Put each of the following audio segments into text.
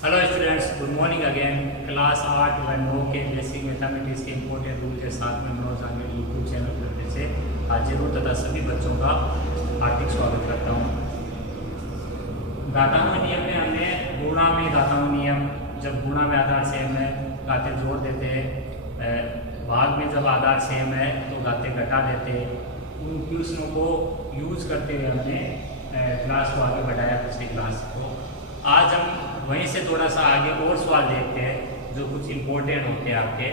Hello students, good morning again. Class 8 व 9 के basic mathematics के इंपॉर्टेंट रूल के साथ में मनोज आंगल यूट्यूब चैनल पर फिर से हाजिर हूँ तथा सभी बच्चों का हार्दिक स्वागत करता हूँ। घातांक नियम में हमने गुणा में घातांक नियम, जब गुणा में आधार सेम है घाते जोड़ देते हैं, भाग में जब आधार सेम है तो घाते घटा देते हैं। उन क्वेश्चनों को यूज करते हुए हमने क्लास को आगे बढ़ाया पिछली क्लास को। आज हम वहीं से थोड़ा सा आगे और सवाल देखते हैं जो कुछ इम्पोर्टेंट होते हैं आपके,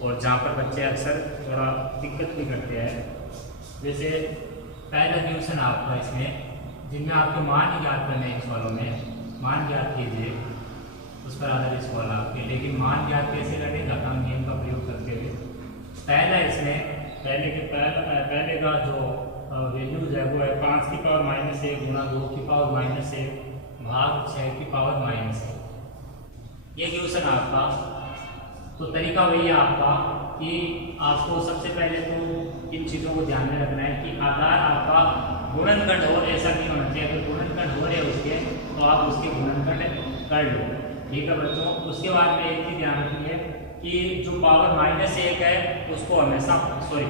और जहाँ पर बच्चे अक्सर थोड़ा दिक्कत भी करते हैं। जैसे पहला क्वेश्चन आपका इसमें, जिनमें आपके मान ज्ञात करने हैं, सवालों में मान ज्ञात कीजिए, उस पर आधारित सवाल आपके। लेकिन मान ज्ञात कैसे करें? घातांक नियम का प्रयोग करते हुए। पहला इसमें पहले का जो वैल्यूज है वो है 5 की पावर -1 गुणा 2 की पावर -1 भाग 6 की पावर -1। ये क्वेश्चन आपका। तो तरीका वही है आपका कि आपको सबसे पहले तो इन चीज़ों को ध्यान में रखना है कि आधार आपका गुणनखंड हो, ऐसा नहीं होना चाहिए। अगर गुणनखंड हो रहे उसके तो आप उसके गुणनखंड कर लो, ठीक है बच्चों। उसके बाद में एक चीज़ ध्यान रखनी है कि जो पावर -1 है उसको हमेशा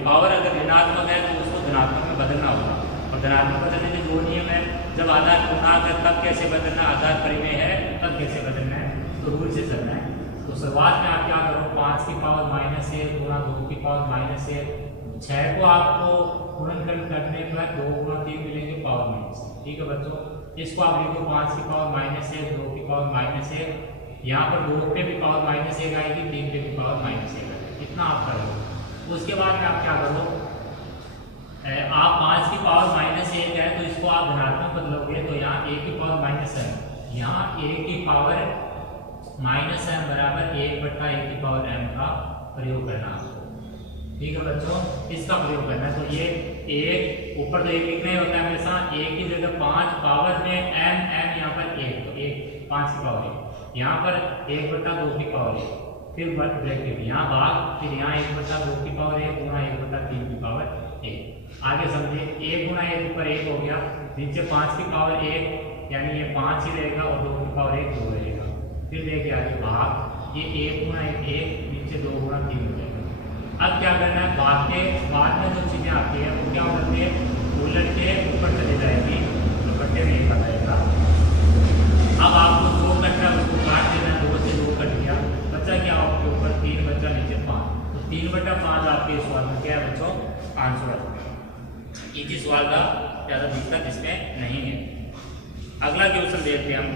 पावर अगर ऋणात्मक है तो उसको धनात्मक में बदलना होगा। और धनात्मक बदलने के दो नियम है, जब आधार गुणाकर तब कैसे बदलना, आधार परिमेय है तब कैसे बदलना है, तो रूल से चलना है। तो शुरुआत में आप क्या करो, 5 की पावर -1 गुणा 2 की पावर -1, 6 को आपको गुणनखंड करने के बाद 2 गुणा 3 मिलेंगे पावर -1, ठीक है बच्चों। इसको आप लिखो 5 की पावर -1 2 की पावर -1, यहाँ पर 2 पे भी पावर -1 आएगी, 3 पे भी पावर -1 आएगी, इतना आप करो। उसके बाद में आप क्या करो, आप 5 की पावर -1 है तो इसको आप धनात्मक बदलोगे तो यहाँ a की पावर -m, यहाँ a की पावर -m बराबर 1/a की पावर m का प्रयोग करना आपको, ठीक है बच्चों। इसका प्रयोग करना है तो ये एक ऊपर तो 1 लिखना ही होता है हमेशा, 1 की जगह 5 पावर में m यहाँ पर 1, तो 1 5 की पावर 1, यहाँ पर 1/2 की पावर 1, फिर ब्रैकेट यहाँ भाग, फिर यहाँ 1/2 की पावर 1 गुणा 1/3 की पावर 1। आगे समझिए, 1 गुणा 1 ऊपर 1 हो गया, नीचे 5 की पावर 1 यानी ये 5 ही रहेगा और 2 की पावर 1 2 रहेगा। फिर देखिए आगे भाग, ये 1 गुणा 1 नीचे 2 गुणा 3 हो जाएगा। अब क्या करना है, बाद में जो चीज़ें आती है वो क्या होती है, उलट के ऊपर चली जाएगी तो कट्टे में एक बताएगा। अब आपको 2 कट रहा है उसको काट देना है, 2 से 2 कट गया, बचा क्या आपके ऊपर 3 बचा, नीचे 5, तो 3/5 आपके सवाल में क्या है बच्चों, आंसर है। इसी सवाल का ज़्यादा दिक्कत इसमें नहीं है। अगला क्वेश्चन देखते हैं हम।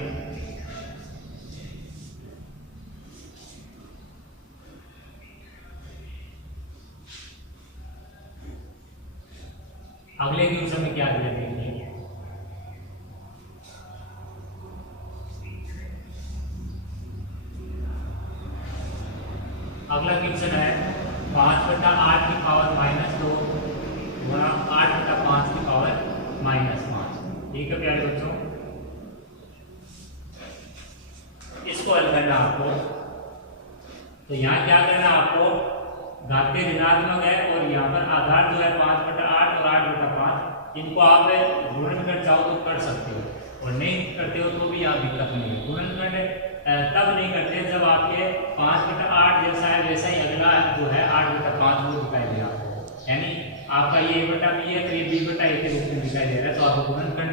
अगले क्वेश्चन में क्या दिया देखिए, अगला क्वेश्चन है 5/8 की पावर -2 गुणा 8/5 की पावर -5, ठीक है प्यारे बच्चों। इसको हल करना आपको, तो यहाँ क्या करना आपको, घाते ऋणात्मक है और यहाँ पर आधार जो है 5/8 और 8/5, इनको आप गुणनखंड चाहो तो कर सकते हो, और नहीं करते हो तो भी यहाँ दिक्कत नहीं है। गुणनखंड तब नहीं करते जब आपके 5/8 जैसा है वैसा ही अगला जो है 8/5 वो दिखाई दे आपको, यानी आपका ये a/b है तो ये b/a के रूप में दिखाई दे रहा है, तो आपको गुणनखंड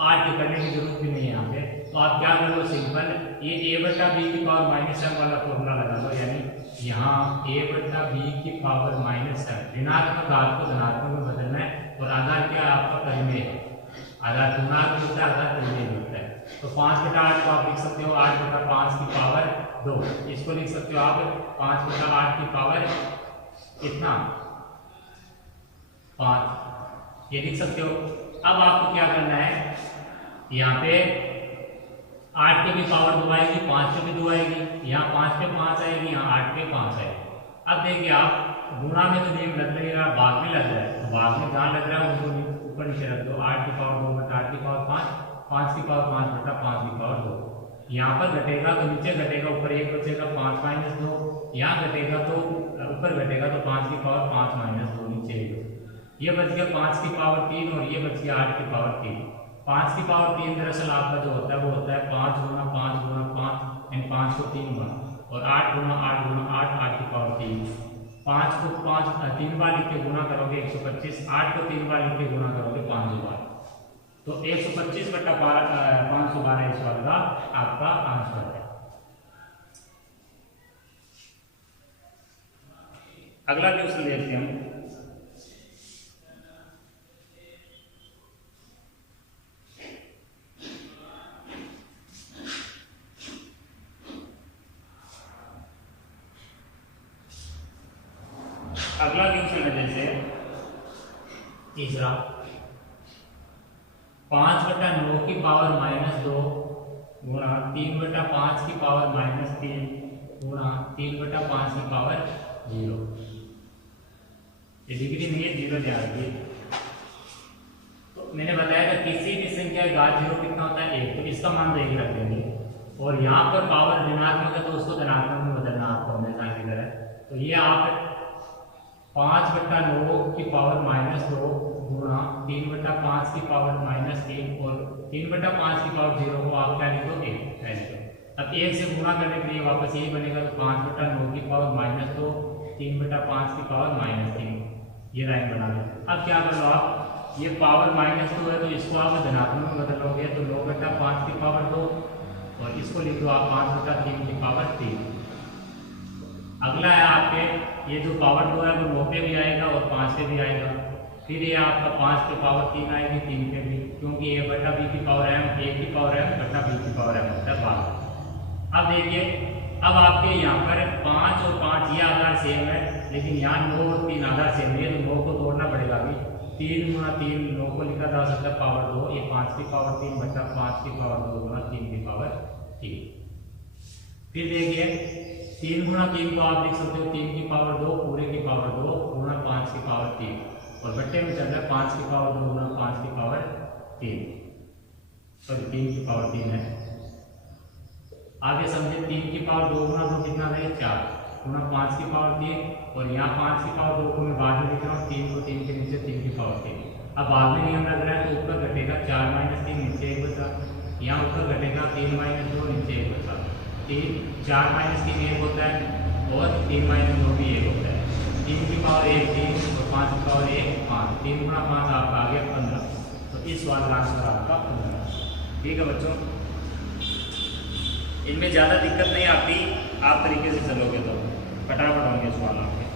8 के करने की जरूरत भी नहीं है यहाँ पे। तो आप क्या करो, सिंपल ये a/b की पावर -m वाला फॉर्मूला लगा लो, यानी यहाँ a/b की पावर -m, ऋणात्मक घात को धनात्मक में बदलना है, और आधार क्या है आपका परिमेय है, आधार गुणात्मक होता है, आधार परिमेय होता है। तो 5/8 को आप लिख सकते हो 8/5 की पावर 2, इसको लिख सकते हो आप 5/8 की पावर कितना 5, ये लिख सकते हो। अब आपको क्या करना है, यहाँ पे 8 पे भी पावर 2 आएगी, 5 पे भी 2 आएगी, यहाँ 5 पे 5 आएगी, यहाँ 8 पे 5 आएगी। अब देखिए आप गुणा में तो नियम लग रहा है, भाग में लग रहा है, तो भाग में जहाँ लग रहा है उनको ऊपर नीचे रख दो, 8 की पावर 2/8 की पावर 5, 5 की पावर 5/5 की पावर 2। यहाँ पर घटेगा तो नीचे घटेगा, ऊपर 1 बचेगा 5 - 2, यहाँ घटेगा तो ऊपर घटेगा तो 5 की पावर 5 - 2 नीचे 1, ये बच गया 5 की पावर 3 और ये बच गया 8 की पावर 3। 5 की पावर 3 दरअसल आपका जो होता है वो होता है 5 गुना 5 गुना 5 यानी 5 को 3 गुना, और 8 गुना 8 गुना 8 8 की पावर 3। 5 को 3 बार लिख के गुना करोगे 125, 8 को 3 बार लिख के गुना करोगे 500 बार, तो 125 बटा 512 इस वाले का आपका आंसर है। अगला क्वेश्चन देखते हैं हम। अगला क्वेश्चन है जैसे तीसरा, 5/9 की पावर -2 गुणा 3/5 की पावर -3 गुणा 3/5 की पावर 0। ये डिग्री नहीं है, 0 ध्यान रखिए। तो मैंने बताया था किसी भी संख्या का घात 0 कितना होता है 1, तो इसका मान 1 रख देंगे, और यहाँ पर पावर ऋणात्मक है तो उसको धनात्मक में बदलना आपको हमेशा की तरह। तो ये आप 5/9 की पावर -2 गुणा 3/5 की पावर -3 और 3/5 की पावर 0 को आप क्या लिखो 1 ऐसे। अब 1 से गुणा करने के लिए वापस यही बनेगा, तो 5/9 की पावर -2 3/5 की पावर -3, ये लाइन बना लो। अब क्या करो आप, ये पावर -2 है तो इसको आप धनात्मक में बदलोगे तो 9/5 की पावर 2, और इसको लिख दो आप 5/3 की पावर 3। अगला है आपके ये जो पावर 2 है वो 9 पे भी आएगा और 5 पे भी आएगा, फिर ये आपका 5 पे पावर 3 आएगी 3 पे भी, क्योंकि a बटा b की पावर m, a की पावर m बटा b की पावर m होता है 12। अब देखिए, अब आपके यहाँ पर 5 और 5 ये आधार सेम है, लेकिन यहाँ 9 और 3 आधार सेम है, तो 9 को तोड़ना पड़ेगा अभी। 3 गुणा 3 9 को लिखा जा सकता है पावर 2, ये 5 की पावर 3 बटा 5 की पावर 2 गुणा 3 की पावर 3। फिर देखिए 3 गुणा 3 को आप लिख सकते हो 3 की पावर 2 पूरे की पावर 2 गुणा 5 की पावर 3, और बट्टे में चल रहा है 5 की पावर 2 गुणा 5 की पावर 3, सॉरी 3 की पावर 3 है। आगे समझे 3 की पावर 2 गुणा 2 कितना है 4 गुणा 5 की पावर 3, और यहाँ 5 की पावर 2 को मैं बाद में लिख रहा हूँ, 3 को 3 के नीचे 3 की पावर 3। अब बाद में नियम लग रहा है तो ऊपर घटेगा 4 - 3 नीचे 1 बचा, यहाँ ऊपर घटेगा 3 - 2 नीचे 1 बचा, 4 - 3 1 होता है, और 3 - 2 भी 1 होता है। 3 की पावर 1 3 और 5 की पावर 1 5, 3 गुणा 5 आपका आ गया 15। तो इस वाले का आंसर आपका 15। ठीक है बच्चों, इनमें ज़्यादा दिक्कत नहीं आती, आप तरीके से चलोगे तो फटाफट होंगे सवाल आपके।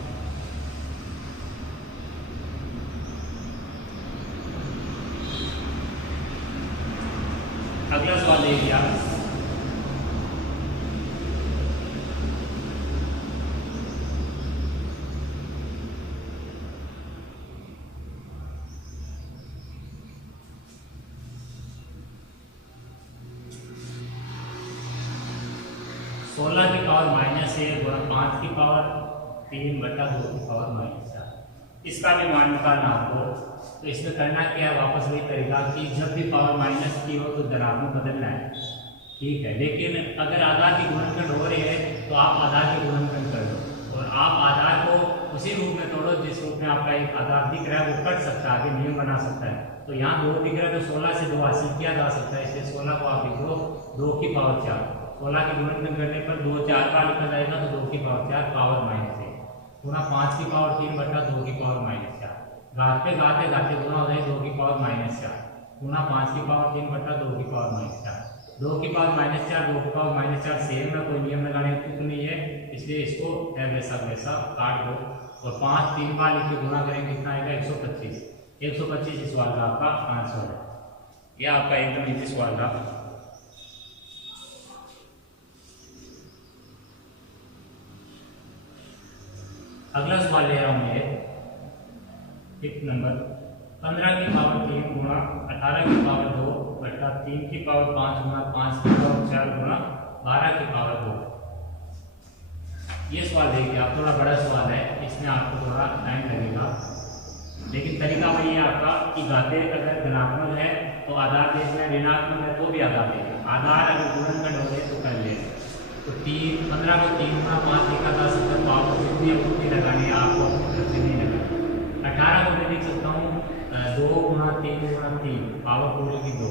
अगला सवाल देखिए आप, सोलह की पावर -1 गुणा 5 की पावर 3 बटा 2 की पावर -4, इसका भी मान निकालना आपको। तो इसमें करना क्या है, वापस वही तरीका कि जब भी पावर माइनस की हो तो धनात्मक बदलना है, ठीक है। लेकिन अगर आधार की गुणनखंड हो रही है तो आप आधार की गुणनखंड कर दो, और आप आधार को उसी रूप में तोड़ो जिस रूप में आपका एक आधार दिख रहा है वो कट सकता है, आगे नियम बना सकता है। तो यहाँ 2 दिख रहा है तो 16 से 2 हासिल किया जा सकता है, इसलिए 16 को आप लिख दो 2 की पावर 4। 16 की गुणनखंड करने पर 2 4 बार लिखा जाएगा तो 2 की पावर 4 पावर -1 गुणा 5 की पावर 3 बटा 2 की पावर -4, घात पे घाते घाते गुणा हो जाए 2 की पावर -4 गुणा 5 की पावर 3 बटा 2 की पावर -4। 2 की पावर -4 2 की पावर -4 सेम है, कोई नियम लगाने की तुक नहीं है, इसलिए इसको वैसा वैसा काट दो, और 5 3 बार लिख के गुणा करेंगे कितना आएगा 125। 125 इस सवाल का आपका आंसर है। यह आपका एकदम इजी सवाल था। अगला सवाल ले रहा हूँ ये टिप नंबर 15 की पावर 3 गुणा 18 की पावर 2 बटा 3 की पावर 5 गुणा 5 की पावर 4 गुणा 12 की पावर 2। ये सवाल देखिए आप, थोड़ा बड़ा सवाल है, इसमें आपको थोड़ा टाइम लगेगा, लेकिन तरीका वही है आपका कि घाते अगर धनात्मक है तो आधार देखना है, ऋणात्मक है तो भी आधार देखना, आधार अगर गुणनखंड हो गए तो कर ले। तो 15 को 3 गुणा 5 लिखा जा सकता है, तो आपको जितनी अवधि लगानी है आपको नहीं लगानी। 18 को मैं लिख सकता हूँ 2 गुणा 3 पावर पूरे की 2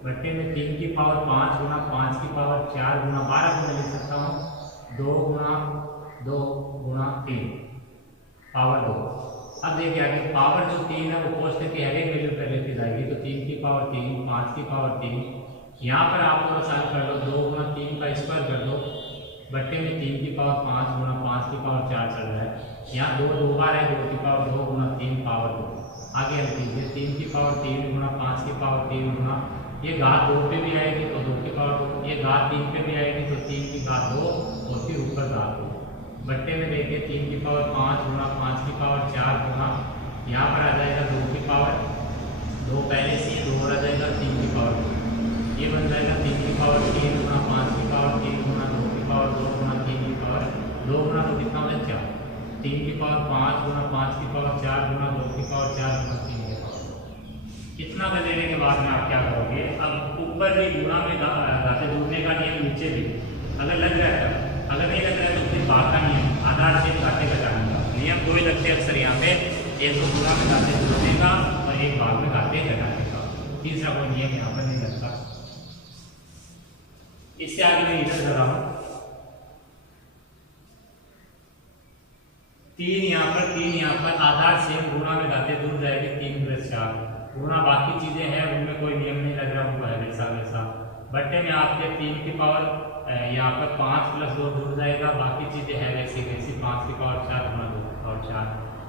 बट्टे में 3 की पावर 5 गुणा 5 की पावर 4 गुणा 12 को मैं लिख सकता हूँ 2 गुणा 3 पावर 2। अब देखिए आगे पावर जो 3 है वो कोष्टक की हर एक वैल्यू पर लेती जाएगी, तो 3 की पावर 3, 5 की पावर 3, यहाँ पर आप थोड़ा सा कर लो 2 गुणा 3 का स्क्वायर कर दो बट्टे में 3 की पावर 5 गुणा 5 की पावर 4 चल रहा है, यहाँ 2 2 बार है 2 की पावर 2 गुणा 3 पावर 2। आगे लिख लीजिए 3 की पावर 3 गुणा 5 की पावर 3 गुणा ये घात 2 पे भी आएगी तो 2 की पावर 2, ये घात 3 पे भी आएगी तो 3 की घात 2 और फिर ऊपर घात 2 बट्टे में देखिए 3 की पावर 5 गुणा 5 की पावर 4 गुणा यहाँ पर आ जाएगा 2 की पावर 2 पहले से 2 और आ जाएगा 3 की पावर 2, ये बन जाएगा 3 की पावर 3 गुणा 5 की पावर 3 गुणा 2 की पावर 2 गुणा 3 की पावर 2 गुणा 2 कितना होता है 4, 3 की पावर 5 गुणा 5 की पावर 4 गुणा 2 की पावर 4 गुणा 3 की पावर 2। इतना कर देने के बाद में आप क्या करोगे, अब ऊपर भी गुणा में घाते जोड़ने का नियम नीचे भी अगर लग रहा है, अगर नहीं लग रहा है तो फिर भाग का नियम आधार से घाते घटाने का नियम 2 ही लगते हैं अक्सर यहाँ पे, एक तो गुणा में घाते जोड़ने का और एक भाग में घाते घटाने का, तीसरा कोई नियम यहाँ पर नहीं लगता। इससे आगे मैं इधर कर रहा हूँ 3 यहाँ पर आधार सेम गुणा में घाते जुड़ जाएगी 3 + 4 गुणा बाकी चीजें हैं उनमें कोई नियम नहीं लग रहा हुआ है वैसा बट्टे में आपके 3 की पावर यहाँ पर 5 + 2 जुड़ जाएगा, बाकी चीजें है वैसी 5 की पावर 4 गुणा 2 की पावर 4,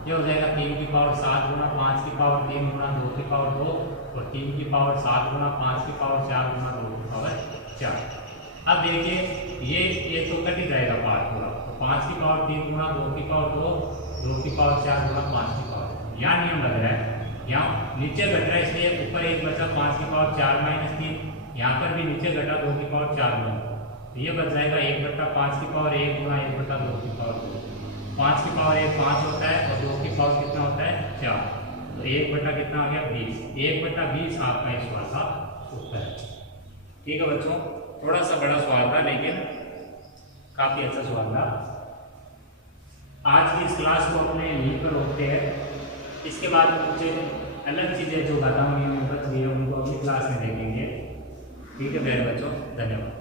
ये हो जाएगा 3 की पावर 7 गुणा 5 की पावर 3 गुणा 2 की पावर 2 और 3 की पावर 7 गुणा 5 की पावर 4 गुणा 2 की पावर 4। अब देखिए ये तो कट ही जाएगा पार्ट पूरा, तो 5 की पावर 3 गुणा 2 की पावर 2 2 की पावर 4 गुणा 5 की पावर, यहाँ नियम लग रहा है, यहाँ नीचे घट रहा है इसलिए ऊपर एक बचा 5 की पावर 4 - 3, यहाँ पर भी नीचे घटा 2 की पावर 4 गुणा, तो ये बच जाएगा 1/5 की पावर 1 गुणा 1/2 की पावर 2, 5 की पावर 1 5 होता है और 2 की पावर कितना होता है 4, तो 1 बटा कितना आ गया 20, 1/20 आपका इस सवाल का उत्तर है। ठीक है बच्चों, थोड़ा सा बड़ा सवाल था लेकिन काफी अच्छा सवाल था। आज की इस क्लास को अपने यहीं पर रोकते हैं, इसके बाद कुछ अलग चीजें जो घातांक नियम में बच गई है उनको अगली क्लास में देखेंगे। ठीक है मेरे बच्चों, धन्यवाद।